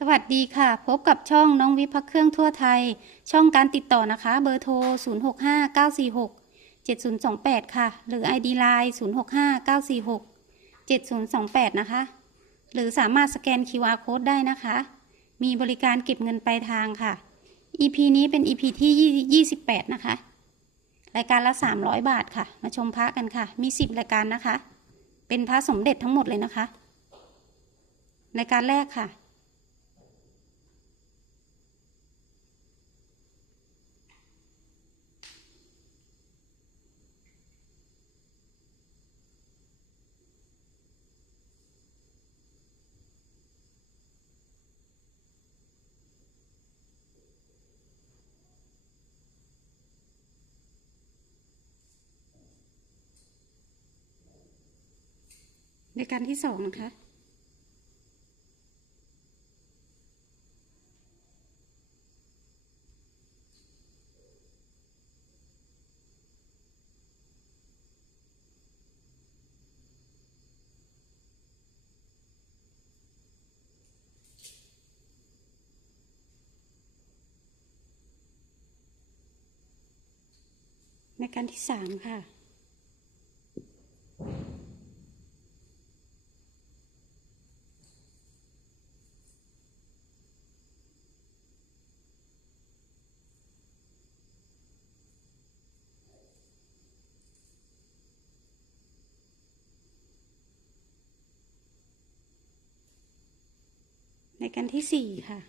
สวัสดีค่ะ พบกับช่องน้องวิพักเครื่องทั่วไทย ช่องการติดต่อนะคะ เบอร์โทร 065946 7028 ค่ะ หรือ ID Line 065946 7028 นะคะ หรือสามารถสแกน QR Code ได้นะคะ มีบริการเก็บเงินปลายทางค่ะ EP นี้เป็น EP ที่ 28 นะคะ รายการละ 300 บาทค่ะ มาชมพระกันค่ะ มี 10 รายการนะคะ เป็นพระสมเด็จทั้งหมดเลยนะคะ รายการแรกค่ะ รายการที่สองนะคะรายการที่สามค่ะ รายการที่สี่ค่ะ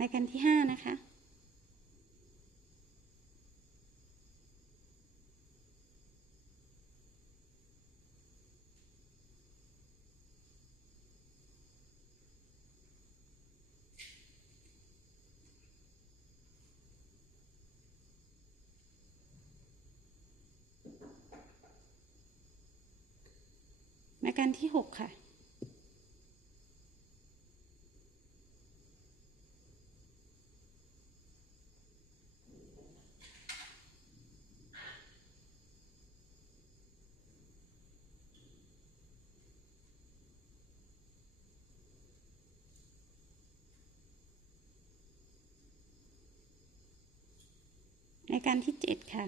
รายการที่ห้านะคะ ราการที่หกค่ะรายการที่เจ็ดค่ะ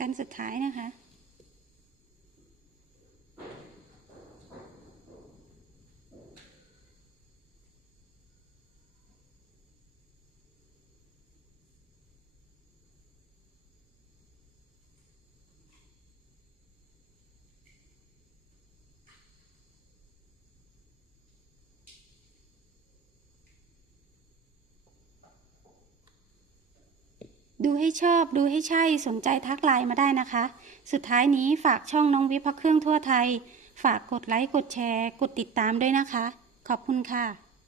การสุดท้ายนะคะ ดูให้ชอบดูให้ใช่สนใจทักไลน์มาได้นะคะ สุดท้ายนี้ฝากช่องน้องวิพักเครื่องทั่วไทย ฝากกดไลค์กดแชร์ กดติดตามด้วยนะคะ ขอบคุณค่ะ